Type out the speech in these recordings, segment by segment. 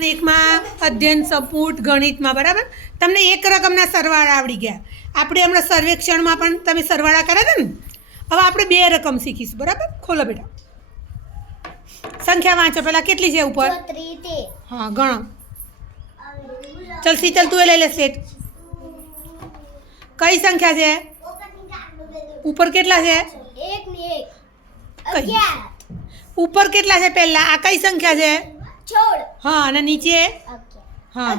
ધોરણ 1માં અધ્યયન સંપુટ ગણિતમાં બરાબર તમને એક રકમના સરવાળા આવડી ગયા. આપણે હમણાં સર્વેક્ષણમાં પણ તમે સરવાળા કર્યા હતા ને. હવે આપણે બે રકમ શીખીશું બરાબર. ખોલો બેટા, સંખ્યા વાંચો. પહેલાં કેટલી છે ઉપર? હા ગણો. ચલ શીતલ તું એ લઈ લે સ્લેટ. કઈ સંખ્યા છે ઉપર? કેટલા છે? ઉપર કેટલા છે પહેલા? આ કઈ સંખ્યા છે? હા, અને નીચે? હા.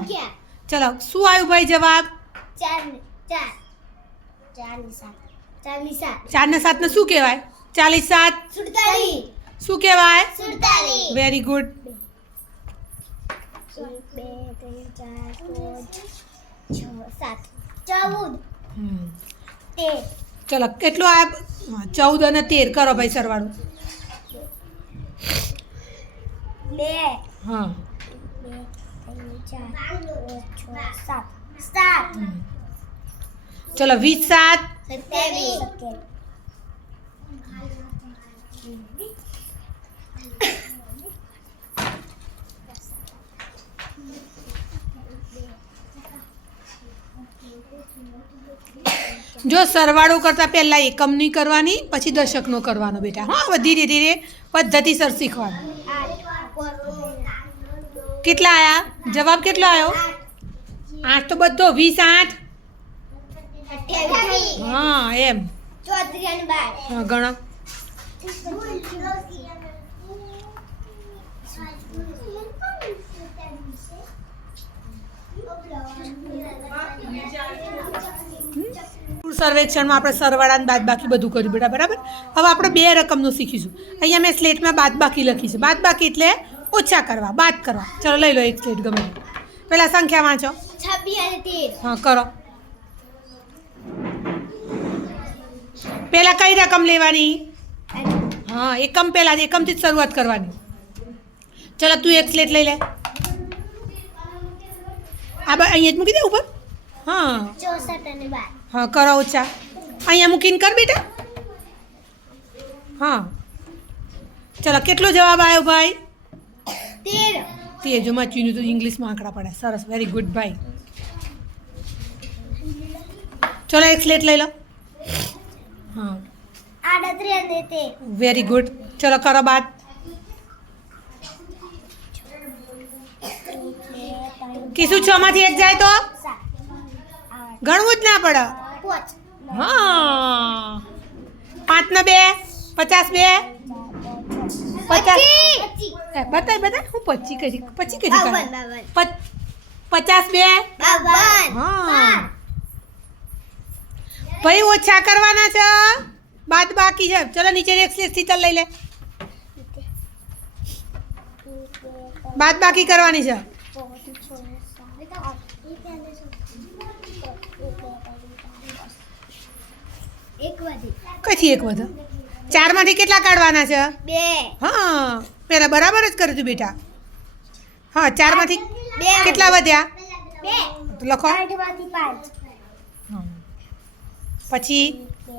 ચલો શું આવ્યું ભાઈ જવાબ? 4 ને 7 ને શું કહેવાય? 47. શું કહેવાય? Very good. 14. ચલો કેટલું આ? 14 અને 13 કરો ભાઈ સરવાળો. 2. હા 7. ચલો 20 7. જો સરવાળો કરતાં પહેલાં એકમની કરવાની, પછી દશકનો કરવાનો બેટા. હા, હવે ધીરે ધીરે પદ્ધતિસર શીખવાનું. કેટલા આવ્યા? જવાબ કેટલો આવ્યો? 8 તો બધો 20 8. હા એમ. 34 અને 12. હા ગણો. સર્વેક્ષણમાં આપણે સરવાળા બાદબાકી બધું કર્યું બેટા બરાબર. હવે આપણે બે રકમનું શીખીશું. અહીંયા મેં સ્લેટમાં બાદબાકી લખી છે. બાદબાકી એટલે ઓછા કરવા, બાદ કરવા. ચલો લઈ લો એક સ્લેટ ગમે. પહેલા સંખ્યા વાંચો. 26 અને 13. હા કરો. પહેલા કઈ રકમ લેવાની? હા એકમ. પહેલા એકમથી જ શરૂઆત કરવાની. ચલો તું એક સ્લેટ લઈ લે. આ અહીંયા જ મૂકી દે ઉપર. હા 64 અને 12. હા કરો ઓછા. અહીંયા મૂકીને કર બેટા. હા ચલો કેટલો જવાબ આવ્યો ભાઈ? 13. તે જો મચીનું તો ઇંગ્લિશમાં આંકડા પડે. સરસ, વેરી ગુડ ભાઈ. ચલો એક સ્લેટ લઈ લો. હા 38 અને 13. Very good. ચલો કરો બાદ. કીધું 6 માંથી 1 જાય તો 7. ગણવું જ ના પડે. 5. હા 5 ને 2 52. 50. બતાય બતાય. હું 25 કરી 52. હા ભાઈ ઓછા કરવાના છે, બાદ બાકી છે. ચલો નીચે એક સ્લેટ થી લઈ લે. બાદ બાકી કરવાની છે. કઈથી એક વધે? 4 માંથી કેટલા કાઢવાના છે? 2. હા પેલા બરાબર જ કર્યું તું બેટા. હા 4 માંથી કેટલા વધ્યા? 2. તો લખો. 8 માંથી 5. પછી 2.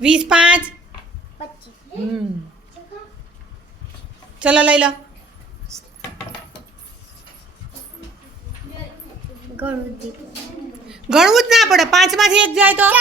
20 5. 25. ચલો લઈ લો. ગણવું જ ના પડે. 5 માંથી 1 જાય તો 4.